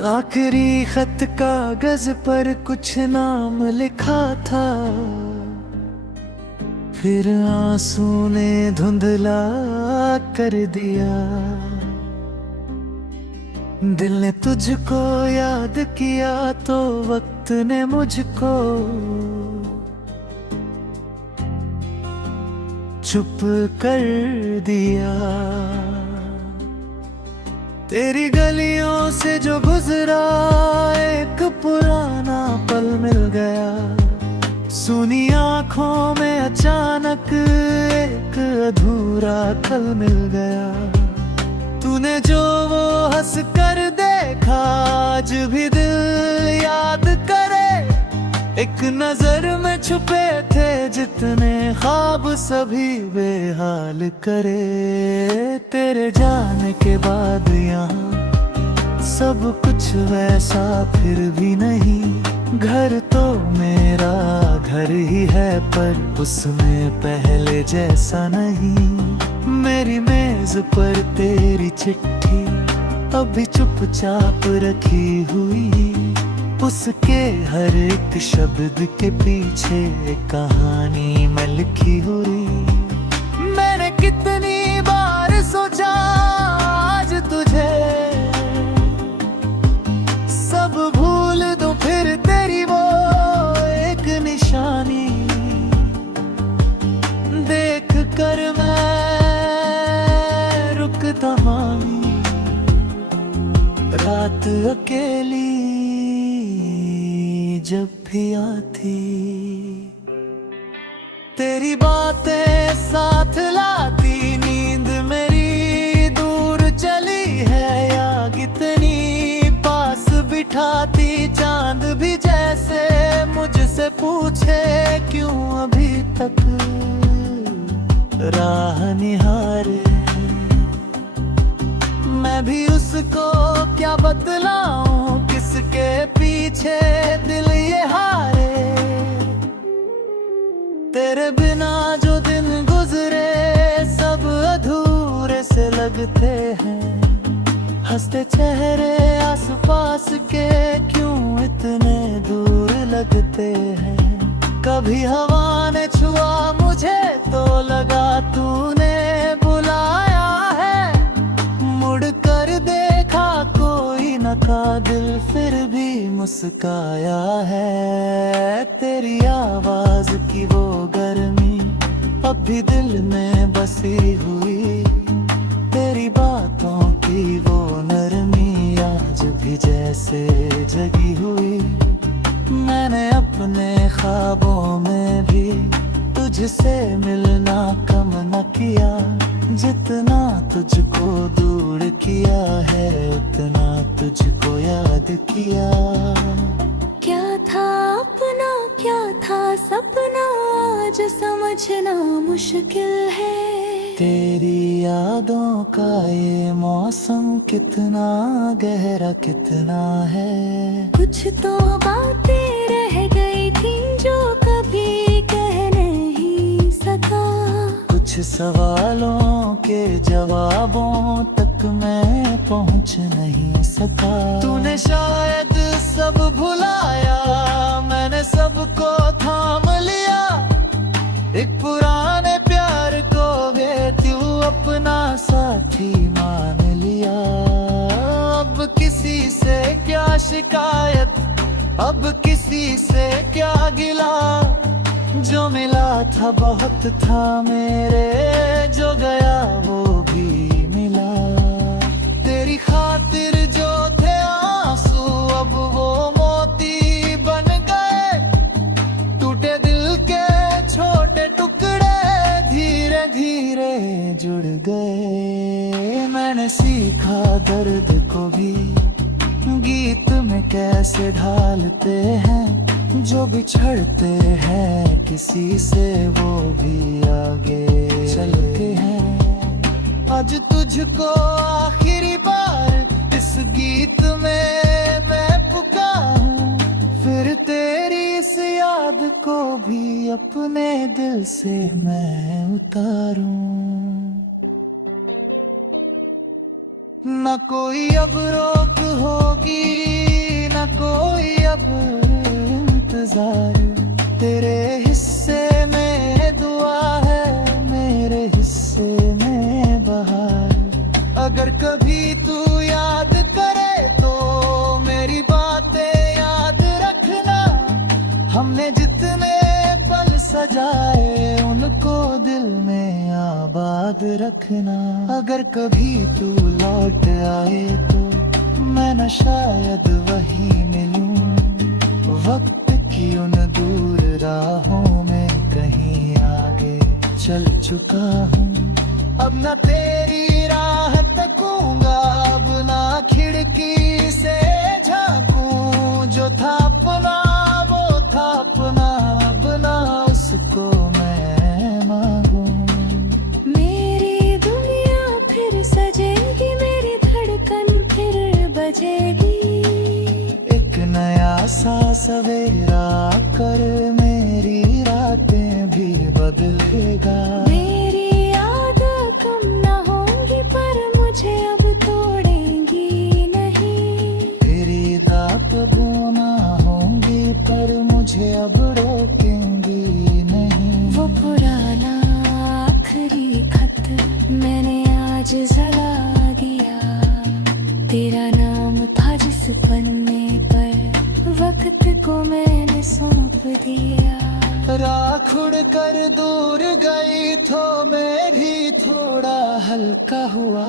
आखिरी खत कागज पर कुछ नाम लिखा था, फिर आंसू ने धुंधला कर दिया। दिल ने तुझको याद किया तो वक्त ने मुझको चुप कर दिया। तेरी गलियों से जो गुजरा एक पुराना पल मिल गया। सुनी आंखों में अचानक एक अधूरा कल मिल गया। तूने जो वो हंस कर देखा आज भी दिल याद करे। एक नजर में छुपे थे जितने ख्वाब सभी बेहाल करे। तेरे जाने के बाद यहाँ सब कुछ वैसा फिर भी नहीं। घर तो मेरा घर ही है पर उसमें पहले जैसा नहीं। मेरी मेज पर तेरी चिट्ठी अभी चुपचाप रखी हुई। उसके हर एक शब्द के पीछे एक कहानी मैं लिखी हुई। मैंने कितनी बार सोचा आज तुझे सब भूल दूं, फिर तेरी वो एक निशानी देख कर मैं रुकता मानी। रात अकेली जब भी आती तेरी बातें साथ लाती। नींद मेरी दूर चली है या कितनी पास बिठाती। चांद भी जैसे मुझसे पूछे क्यों अभी तक राह निहारे। मैं भी उसको क्या बतलाऊं किसके पीछे दिल ये हारे। तेरे बिना जो दिन गुजरे सब अधूरे से लगते हैं। हंसते चेहरे आसपास के क्यों इतने दूर लगते हैं। कभी हवा ने छुआ मुझे तो लगा तूने बुलाया है। मुड़ कर देखा कोई न था, दिल फिर भी मुस्काया है। तेरी आवाज की वो गर्मी अब भी दिल में बसी हुई। तेरी बातों की वो नरमी आज भी जैसे जगी हुई। मैंने अपने ख्वाबों में भी तुझसे मिलना कम न किया। जितना तुझको दूर किया है उतना तुझको याद किया। क्या था अपना क्या था सपना आज समझना मुश्किल है। तेरी यादों का ये मौसम कितना गहरा कितना है। कुछ तो बातें रह गई थी जो कभी कह नहीं सका। कुछ सवालों के जवाबों तक मैं पहुंच नहीं सका। तूने शायद सब भुलाया, मैंने सबको थाम लिया। एक पुराने प्यार को भी तू अपना साथी मान लिया। अब किसी से क्या शिकायत, अब किसी से क्या गिला। जो मिला था बहुत था मेरे, जो गया वो भी मिला। तेरी खातिर जो थे आंसू अब वो मोती बन गए। टूटे दिल के छोटे टुकड़े धीरे धीरे जुड़ गए। मैंने सीखा दर्द को भी गीत में कैसे ढालते हैं। जो बिछड़ते हैं किसी से वो भी आगे चलते हैं। आज तुझको आखिरी बार इस गीत में मैं पुकारूं। फिर तेरी इस याद को भी अपने दिल से मैं उतारूं। न कोई अब रोक होगी, न कोई अब इंतजार। तेरे हिस्से में दुआ है, मेरे हिस्से में बहार। अगर कभी तू याद करे तो मेरी बातें याद रखना। हमने जितने पल सजाए उनको दिल में आबाद रखना। अगर कभी तू लौट आए तो मैं न शायद वहीं मिलूं। वक्त की उन दूर राहों में कहीं आगे चल चुका हूँ। अब न तेरी राह तकूंगा, अब ना खिड़की से झांकूं। जो था अपना वो था अपना, अब ना उसको मैं मांगूं। मेरी दुनिया फिर सजेगी, मेरी धड़कन फिर बजेगी। एक नया सा सवेरा कर मेरी रातें भी बदलेगा। मेरी यादें कम न होंगी पर मुझे अब तोड़ेंगी नहीं। तेरी दातबों ना होंगी पर मुझे अब रोकेंगी नहीं। वो पुराना आखिरी खत मैंने आज जला दिया। तेरा नाम था जिस पन्ने पर, वक्त को मैंने सौंप दिया। राख उड़ कर दूर गई तो मैं भी थोड़ा हल्का हुआ।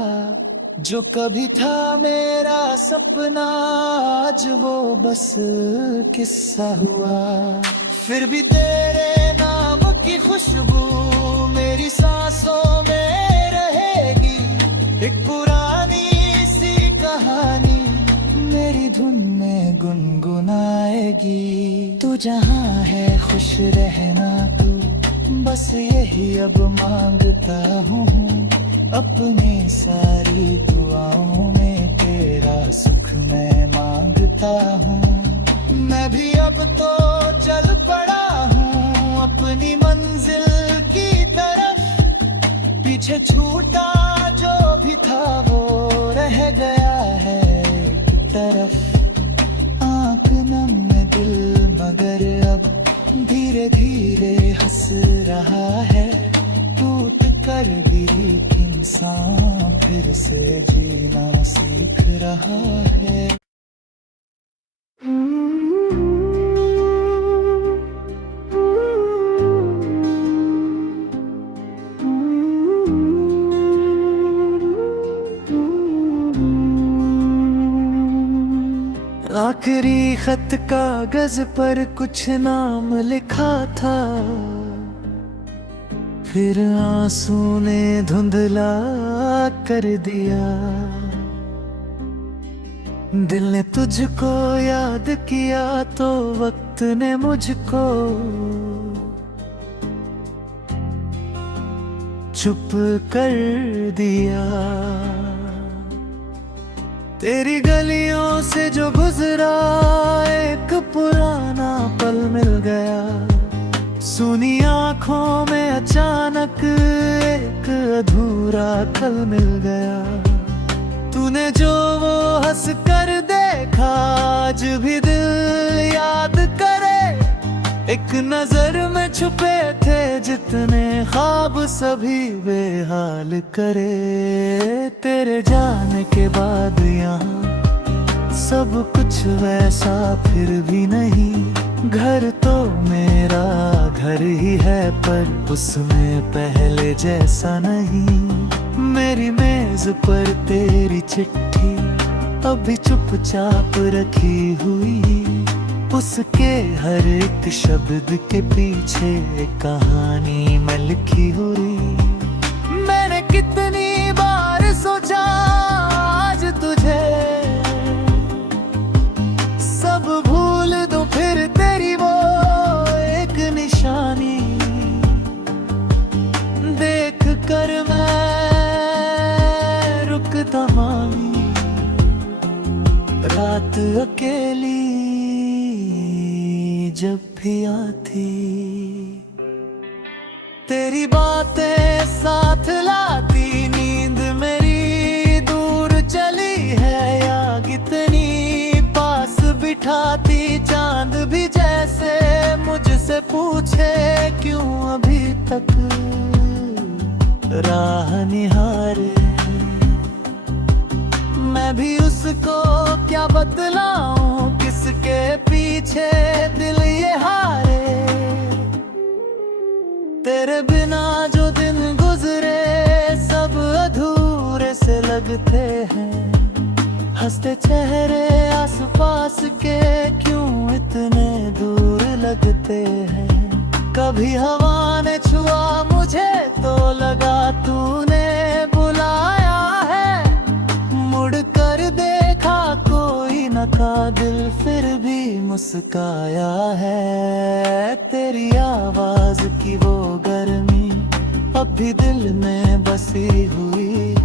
जो कभी था मेरा सपना आज वो बस किस्सा हुआ। फिर भी तेरे नाम की खुशबू मेरी सांसों में रहेगी। एक पुरानी सी कहानी मेरी धुन में गुनगुनाएगी। तू जहाँ है खुश रहना तू, बस यही अब मांगता हूँ। अपनी सारी दुआओं में तेरा सुख मैं मांगता हूँ। मैं भी अब तो चल पड़ा हूँ अपनी मंजिल की तरफ। पीछे छूटा जो भी था वो रह गया है एक तरफ। आँख नम में दिल मगर अब धीरे धीरे हंस रहा है। टूट कर गिरी इंसान फिर से जीना सीख रहा है। आखिरी खत कागज पर कुछ नाम लिखा था, फिर आंसू ने धुंधला कर दिया। दिल ने तुझको याद किया तो वक्त ने मुझको चुप कर दिया। तेरी गलियों से जो गुजरा एक पुराना पल मिल गया। सुनी आँखों में अचानक एक अधूरा कल मिल गया। तूने जो वो हंस कर देखा आज भी दिल याद करे। एक नजर में छुपे थे जितने ख्वाब सभी बेहाल करे। तेरे जाने के बाद यहाँ सब कुछ वैसा फिर भी नहीं। घर तो मेरा घर ही है पर उसमें पहले जैसा नहीं। मेरी मेज पर तेरी चिट्ठी अभी चुपचाप रखी हुई। उसके हर एक शब्द के पीछे एक कहानी मैं लिखी हुई। मैंने कितनी बार सोचा आज तुझे सब भूल दूं, फिर तेरी वो एक निशानी देख कर मैं रुकता मानी। रात अकेली जब भी आती तेरी बातें साथ लाती। नींद मेरी दूर चली दिखाती चांद भी जैसे मुझसे पूछे क्यों अभी तक राह निहारे। मैं भी उसको क्या बतलाऊं किसके पीछे दिल ये हारे। तेरे बिना जो दिन गुजरे सब अधूरे से लगते हैं। हंसते चेहरे आसपास के क्यों इतने दूर लगते हैं। कभी हवा ने छुआ मुझे तो लगा तूने बुलाया है। मुड़ कर देखा कोई न था दिल फिर भी मुस्काया है। तेरी आवाज की वो गर्मी अब भी दिल में बसी हुई।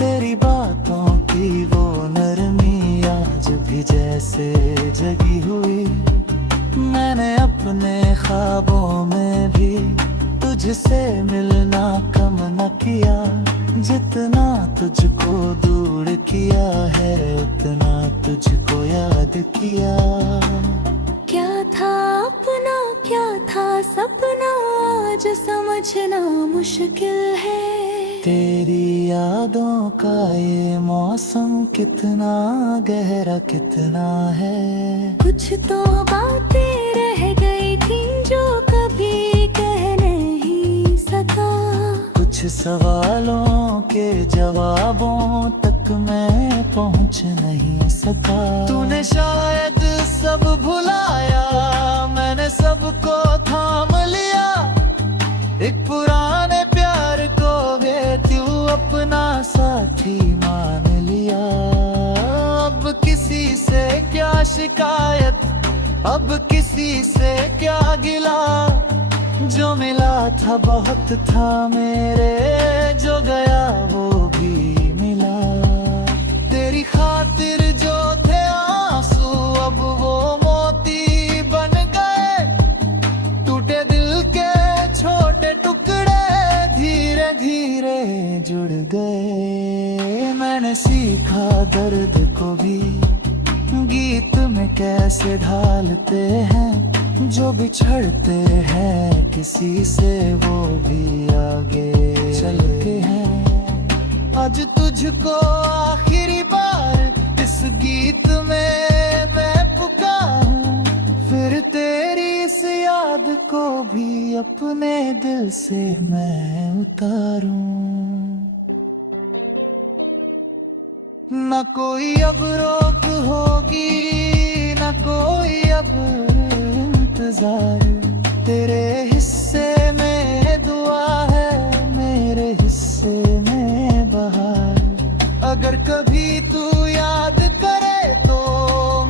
तेरी बातों की वो नरमी आज भी जैसे जगी हुई। मैंने अपने ख्वाबों में भी तुझसे मिलना कम न किया। जितना तुझको दूर किया है उतना तुझको याद किया। क्या था अपना क्या था सपना आज समझना मुश्किल है। तेरी यादों का ये मौसम कितना गहरा कितना है। कुछ तो बातें रह गई थी जो कभी कह नहीं सका। कुछ सवालों के जवाबों तक मैं पहुंच नहीं सका। तूने शायद सब भुलाया मैंने सबको थाम लिया। एक पुराने प्यार को भी तू अपना साथी मान लिया। अब किसी से क्या शिकायत अब किसी से क्या गिला। जो मिला था बहुत था मेरे जो गया वो भी मिला। तेरी खातिर जो थे आंसू अब वो मोती बन गए। टूटे दिल के छोटे टुकड़े धीरे धीरे जुड़ गए। मैंने सीखा दर्द को भी गीत में कैसे ढालते हैं। जो बिछड़ते हैं किसी से वो भी आगे चलते हैं। आज तुझको आखिरी बार इस गीत में मैं पुकारूं। फिर तेरी इस याद को भी अपने दिल से मैं उतारूं। न कोई अब रोक होगी न कोई अब इंतजार। तेरे हिस्से में दुआ है मेरे हिस्से में बहार। अगर कभी तू याद करे तो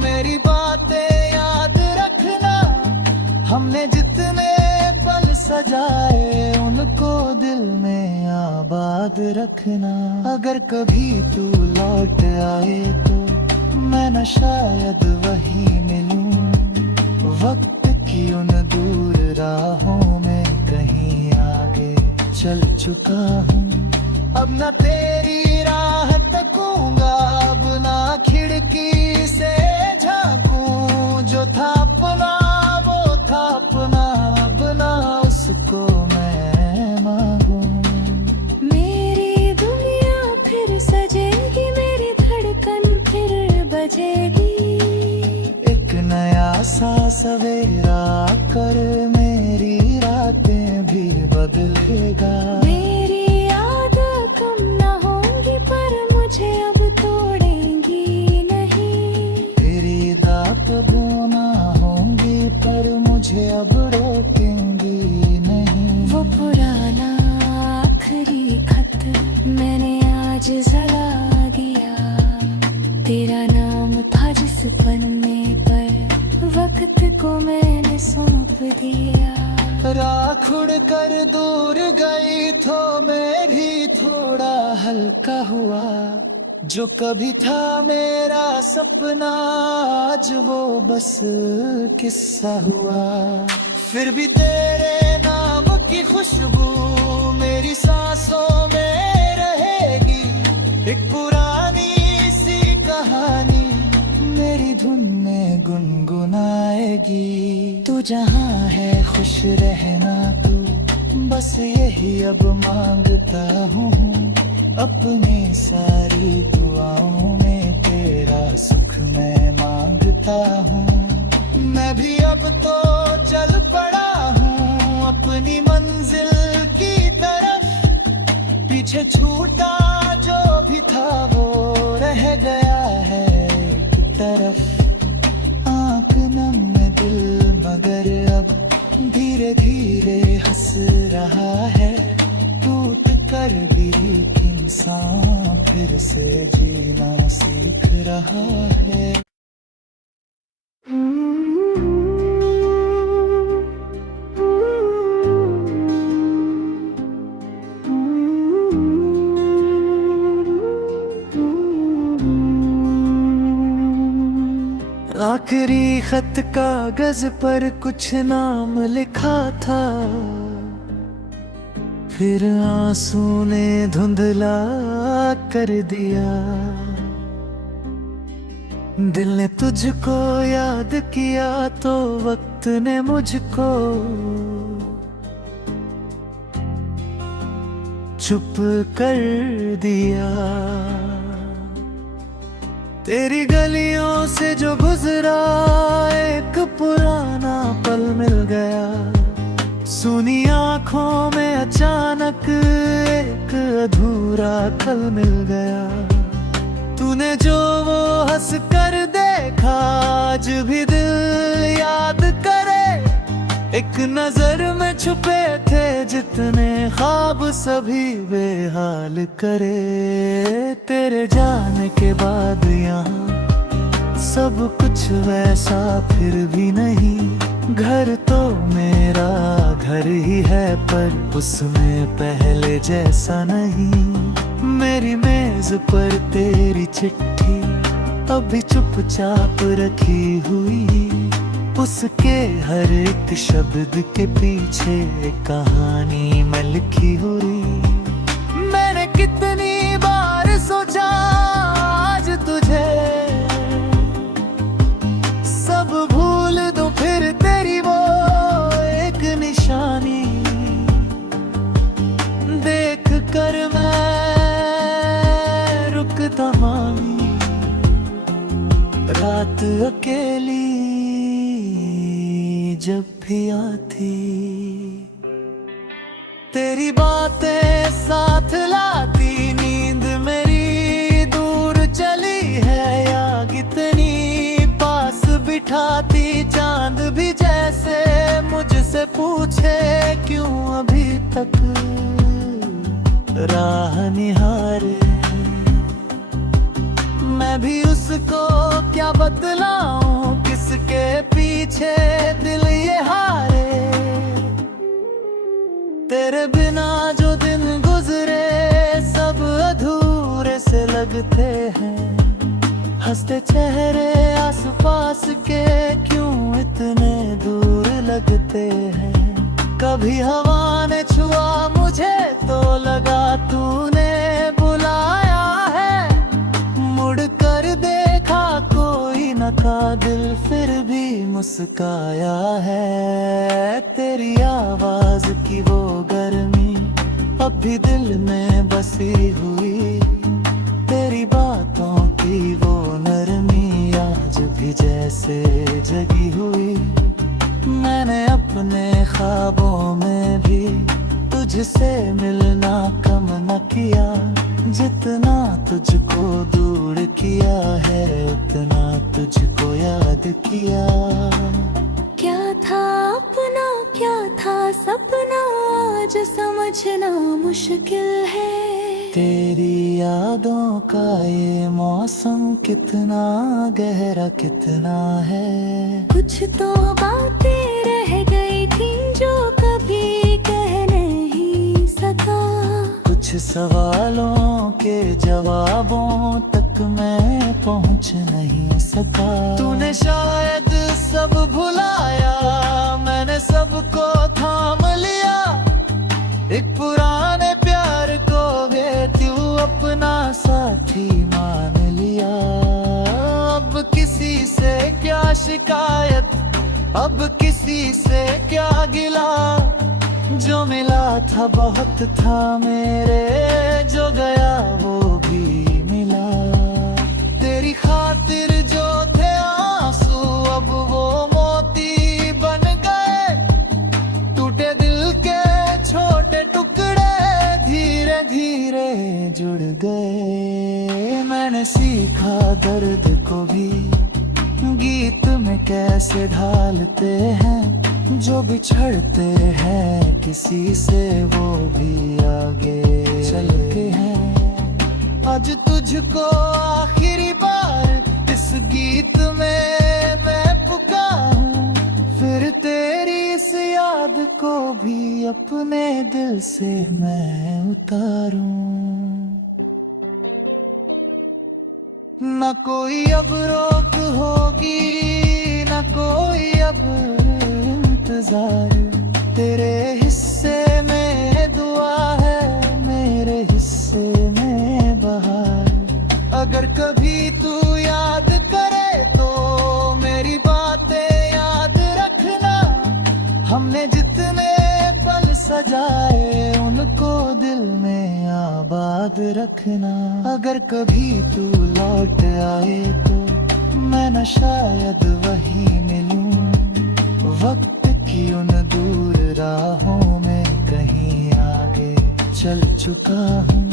मेरी बातें याद रखना। हमने जितने पल सजाए उनको दिल में आबाद रखना। अगर कभी तू लौट आए तो मैं न शायद वही मिलूं। वक्त की उन दूर राहों में कहीं आगे चल चुका हूँ। अब न तेरी राह तकूंगा अब ना खिड़की से झांकूं। जो था अपना वो था अपना अब ना उसको मैं मांगूं। मेरी दुनिया फिर सजेगी मेरी धड़कन फिर बजेगी। एक नया सा सवेरा कर मेरी रातें भी बदलेगा। मेरी याद कम न होंगी पर मुझे अब तोड़ेंगी नहीं। तेरी दात बोना होंगी पर मुझे अब रोकेंगी नहीं। वो पुराना आखिरी खत मैंने आज जला दिया। तेरा नाम था जिस पन्ने पर वक्त को मैंने सौंप दिया। राख उड़ कर दूर गई तो मैं भी थोड़ा हल्का हुआ। जो कभी था मेरा सपना आज वो बस किस्सा हुआ। फिर भी तेरे नाम की खुशबू मेरी सांसों में रहेगी। एक पुरानी सी कहानी मेरी धुन में गुनगुनाएगी। तू जहाँ है खुश रहना तू, बस यही अब मांगता हूँ। अपनी सारी दुआओं में तेरा सुख मैं मांगता हूँ। मैं भी अब तो चल पड़ा हूँ अपनी मंजिल की तरफ। पीछे छूटा जो भी था वो रह गया है एक तरफ। आँख नम में दिल मगर अब धीरे धीरे हंस रहा है। टूट कर भी इंसान फिर से जीना सीख रहा है। आखिरी खत कागज पर कुछ नाम लिखा था, फिर आंसू ने धुंधला कर दिया। दिल ने तुझको याद किया तो वक्त ने मुझको चुप कर दिया। तेरी गलियों से जो गुजरा एक पुराना पल मिल गया। सुनी आँखों में अचानक एक अधूरा कल मिल गया। तूने जो वो हंस कर देखा आज भी दिल याद करे। एक नजर में छुपे थे जितने ख्वाब सभी बेहाल करे। तेरे जाने के बाद यहाँ सब कुछ वैसा फिर भी नहीं। घर तो मेरा घर ही है पर उसमें पहले जैसा नहीं। मेरी मेज पर तेरी चिट्ठी अभी चुपचाप रखी हुई। उसके हर एक शब्द के पीछे एक कहानी मैं लिखी हुई। मैंने कितनी बार सोचा आज तुझे सब भूल दूं, फिर तेरी वो एक निशानी देख कर मैं रुकता मानी। रात अकेली जब भी आती तेरी बातें साथ लाती। नींद मेरी दूर चली है या कितनी पास बिठाती। चांद भी जैसे मुझसे पूछे क्यों अभी तक राह निहारे। मैं भी उसको क्या बतलाऊं किसके पीछे दिल ये हारे। तेरे बिना जो दिन गुजरे सब अधूरे से लगते हैं। हंसते चेहरे आसपास के क्यों इतने दूर लगते हैं। कभी हवा ने छुआ मुझे तो लगा तूने बुलाया है। मुड़ कर देखा कोई न था, दिल फिर भी मुस्काया है। तेरी आवाज की वो गर्मी अब भी दिल में बसी हुई। तेरी बातों की वो नरमी आज भी जैसे जगी हुई। मैंने अपने ख्वाबों में भी तुझसे मिलना कम न किया। जितना तुझको दूर किया है उतना तुझको याद किया। क्या था अपना क्या था सपना आज समझना मुश्किल है। तेरी यादों का ये मौसम कितना गहरा कितना है। कुछ तो बातें रह गई थी जो कभी कह नहीं सका। कुछ सवालों के जवाबों तक मैं पहुंच नहीं सका। तूने शायद सब भुलाया, मैंने सबको थाम लिया। एक पुराने प्यार को भी तू अपना साथी मान लिया। अब किसी से शिकायत, अब किसी से क्या गिला। जो मिला था बहुत था मेरे, जो गया वो भी मिला। तेरी खातिर जो थे आंसू अब वो मोती बन गए। टूटे दिल के छोटे टुकड़े धीरे धीरे जुड़ गए। मैंने सीखा दर्द को भी गीत में कैसे ढालते हैं। जो बिछड़ते हैं किसी से वो भी आगे चलते हैं। आज तुझको आखिरी बार इस गीत में मैं पुकारूं, फिर तेरी इस याद को भी अपने दिल से मैं उतारूं। न कोई अब रोक होगी, न कोई अब इंतजार। तेरे हिस्से में दुआ है, मेरे हिस्से में बहार। अगर कभी तू याद करे तो मेरी बातें याद रखना। हमने जितने पल सजाए उनको दिल में आबाद रखना। अगर कभी तू लौट आए तो मैं न शायद वहीं मिलूं। वक्त की उन दूर राहों में कहीं आगे चल चुका हूँ।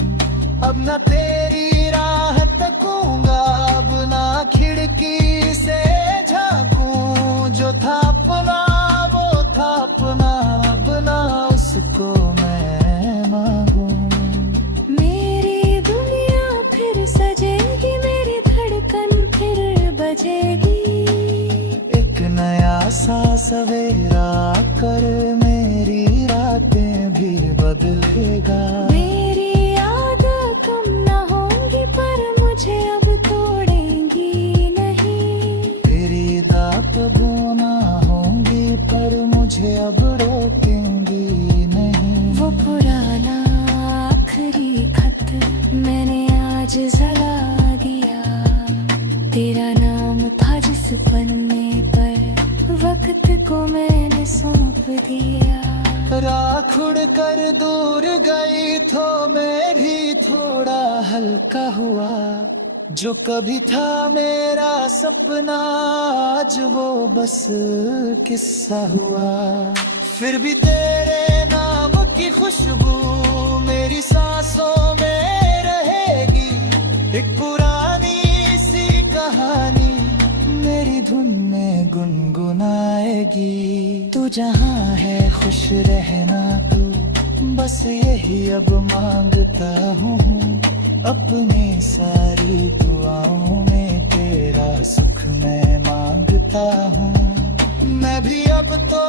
अब न तेरी राह तकूंगा, अब ना खिड़की से झांकूं। जो था अपना वो था अपना, अपना उसको मैं मांगूं। मेरी दुनिया फिर सजेगी, मेरी धड़कन फिर बजेगी। एक नया सा सवेरा कर मेरी रातें भी बदलेगा। मेरी यादें कम न होंगी पर मुझे अब तोड़ेंगी नहीं। तेरी दात बोना होंगी पर मुझे अब रोकेंगी नहीं। वो पुराना आखिरी खत मैंने आज जला दिया। तेरा नाम था जिस पन्ने पर, वक्त को मैंने सौंप दिया। राख उड़ कर दूर गई तो मैं भी थोड़ा हल्का हुआ। जो कभी था मेरा सपना आज वो बस किस्सा हुआ। फिर भी तेरे नाम की खुशबू मेरी सांसों में रहेगी। एक पुरानी सी कहानी मेरी धुन में गुनगुनाएगी। तू जहाँ है खुश रहना तू, बस यही अब मांगता हूँ। अपनी सारी दुआओं में तेरा सुख मैं मांगता हूँ। मैं भी अब तो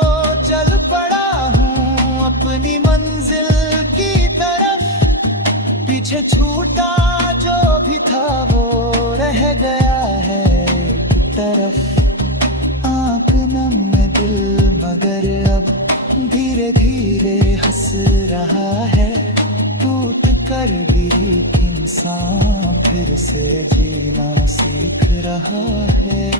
चल पड़ा हूँ अपनी मंजिल की तरफ। पीछे छूटा जो भी था वो रह गया है एक तरफ। आँख नम में दिल मगर अब धीरे धीरे हंस रहा है। टूट कर गिरी इंसान फिर से जीना सीख रहा है।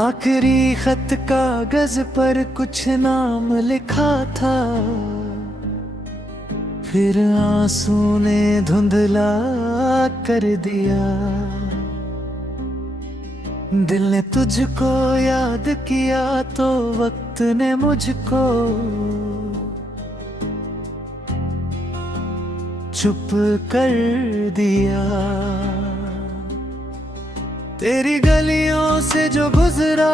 आखिरी खत कागज पर कुछ नाम लिखा था, फिर आंसू ने धुंधला कर दिया। दिल ने तुझको याद किया तो वक्त ने मुझको चुप कर दिया। तेरी गलियों से जो गुजरा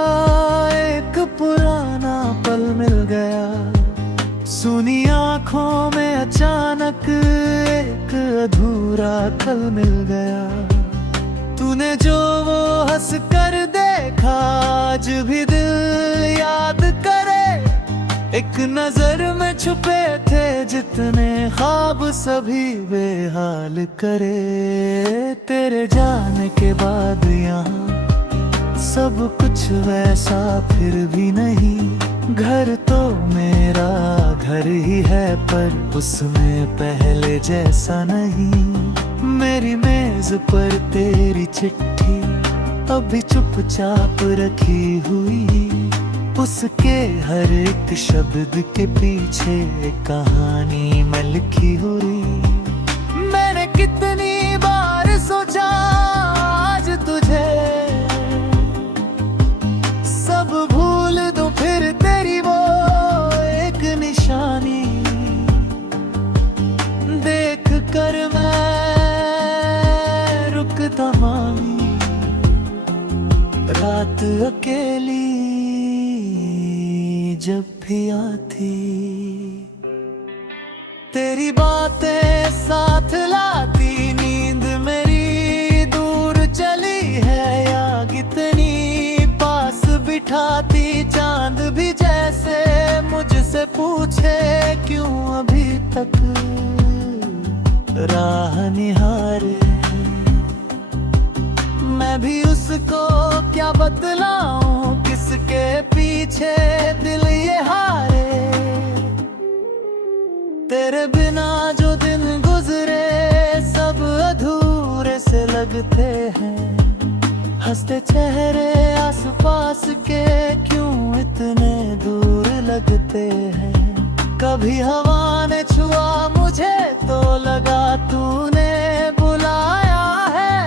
एक पुराना पल मिल गया। सुनी आँखों में अचानक एक अधूरा कल मिल गया। तूने जो वो हंस कर देखा आज भी दिल याद करे। एक नजर में छुपे थे जितने ख्वाब सभी बेहाल करे। तेरे जाने के बाद यहाँ सब कुछ वैसा फिर भी नहीं। घर तो मेरा घर ही है पर उसमें पहले जैसा नहीं। मेरी मेज पर तेरी चिट्ठी अभी चुपचाप रखी हुई। उसके हर एक शब्द के पीछे एक कहानी मैं लिखी हुई। मैंने कितनी बार सोचा आज तुझे सब भूल दूं, फिर तेरी वो एक निशानी देख कर मैं रुकता मानी। रात अकेली जब भी आती तेरी बातें साथ लाती। नींद मेरी दूर चली है या कितनी पास बिठाती। चांद भी जैसे मुझसे पूछे क्यों अभी तक राह निहारे। मैं भी उसको क्या बतलाऊं किसके पीछे दिल ये हारे। तेरे बिना जो दिन गुजरे सब अधूरे से लगते हैं। हंसते चेहरे आसपास के क्यों इतने दूर लगते हैं। कभी हवा ने छुआ मुझे तो लगा तूने बुलाया है।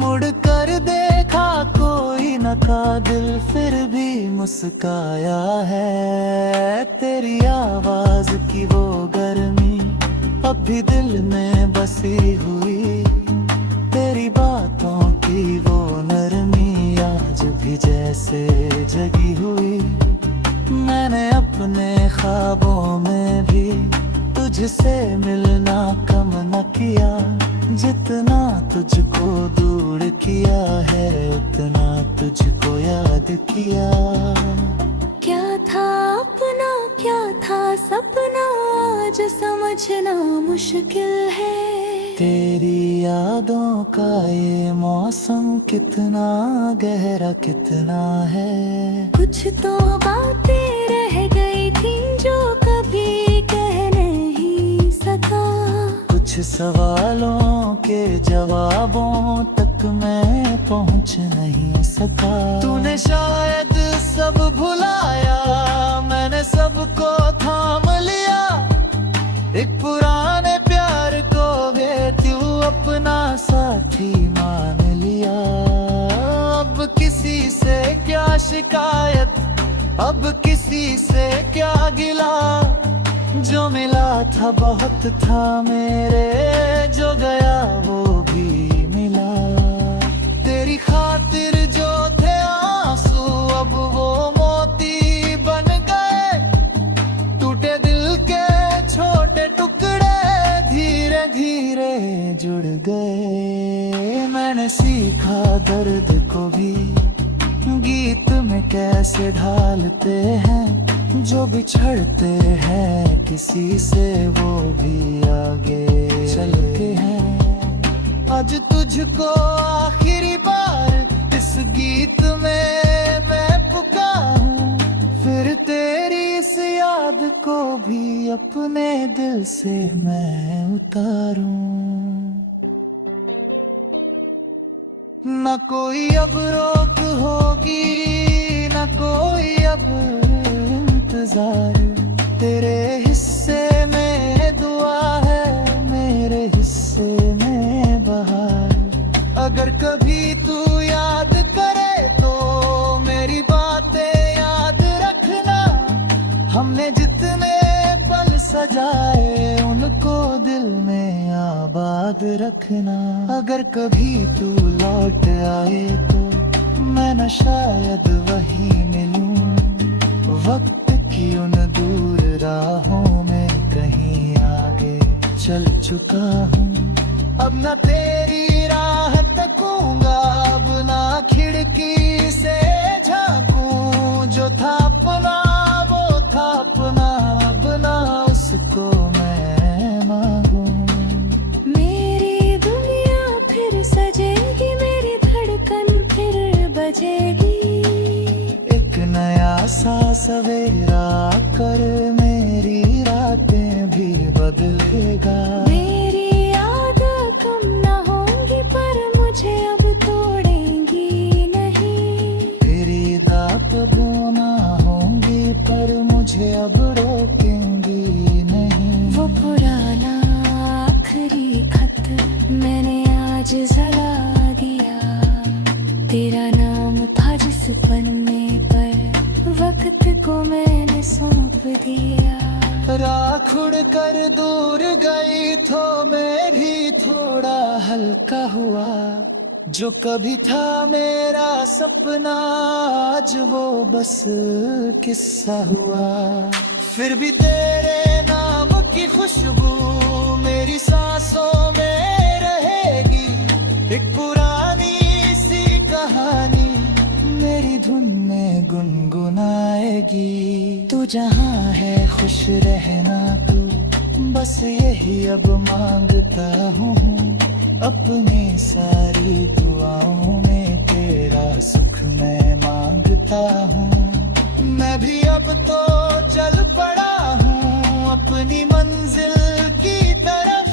मुड़ कर देखा कोई न था, दिल फिर भी मुस्काया है। तेरी आवाज की वो गर्मी अब भी दिल में बसी हुई। तेरी बातों की वो नरमी आज भी जैसे जगी हुई। मैंने अपने ख्वाबों में भी तुझसे मिलना कम न किया। जितना तुझको दूर किया है उतना तुझको याद किया। क्या था अपना क्या था सपना आज समझना मुश्किल है। तेरी यादों का ये मौसम कितना गहरा कितना है। कुछ तो बातें रह गई थी जो कभी कह नहीं सका। कुछ सवालों के जवाबों तक मैं पहुंच नहीं सका। तूने शायद सब भुलाया, मैंने सबको थाम लिया। एक पुराने प्यार को भी तू अपना साथी मान लिया। अब किसी से क्या शिकायत, अब किसी से क्या गिला। जो मिला था बहुत था मेरे, जो गया वो भी मिला। तेरी खातिर जो थे आंसू अब वो मोती बन गए। टूटे दिल के छोटे टुकड़े धीरे धीरे जुड़ गए। मैंने सीखा दर्द को भी गीत में कैसे ढालते हैं। जो बिछड़ते हैं किसी से वो भी आगे चलते हैं। आज तुझको आखिरी बार इस गीत में मैं पुकारूं। फिर तेरी इस याद को भी अपने दिल से मैं उतारूं। न कोई अब रोक होगी न कोई अब इंतजार। तेरे हिस्से में दुआ है मेरे हिस्से में बहार। अगर कभी तू याद करे तो मेरी बातें याद रखना। हमने जितने पल सजाए उनको दिल में आबाद रखना। अगर कभी तू लौट आए तो मैं न शायद वहीं मिलूं। वक्त की उन दूर राहों में कहीं आगे चल चुका हूँ। अब न तेरी राह तकूंगा, अब ना खिड़की से झांकूं। जो था अपना वो था अपना, अब ना उसको मैं मांगूं। मेरी दुनिया फिर सजेगी, मेरी धड़कन फिर बजेगी। एक नया सा सवेरा कर मेरी रातें भी बदलेगा। मेरी यादें कम न होंगी पर मुझे अब तोड़ेंगी नहीं। तेरी दापबों ना होंगी पर मुझे अब रोकेंगी नहीं। वो पुराना आखिरी खत मैंने आज जला दिया। तेरा नाम था जिस पन्ने पर वक्त को मैंने सौंप दिया। राख उड़ कर दूर गई तो मैं भी थोड़ा हल्का हुआ। जो कभी था मेरा सपना आज वो बस किस्सा हुआ। फिर भी तेरे नाम की खुशबू मेरी सांसों में रहेगी। एक पुरानी सी कहानी मेरी धुन में गुनगुनाएगी। तू जहाँ है खुश रहना तू, बस यही अब मांगता हूँ। अपनी सारी दुआओं में तेरा सुख मैं मांगता हूँ। मैं भी अब तो चल पड़ा हूँ अपनी मंजिल की तरफ।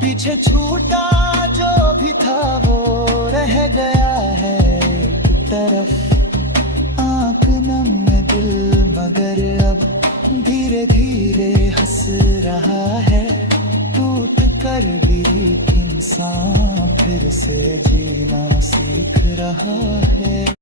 पीछे छूटा जो भी था वो रह गया है एक तरफ। आँख नम में दिल मगर अब धीरे धीरे हंस रहा है। टूट कर भी इंसान फिर से जीना सीख रहा है।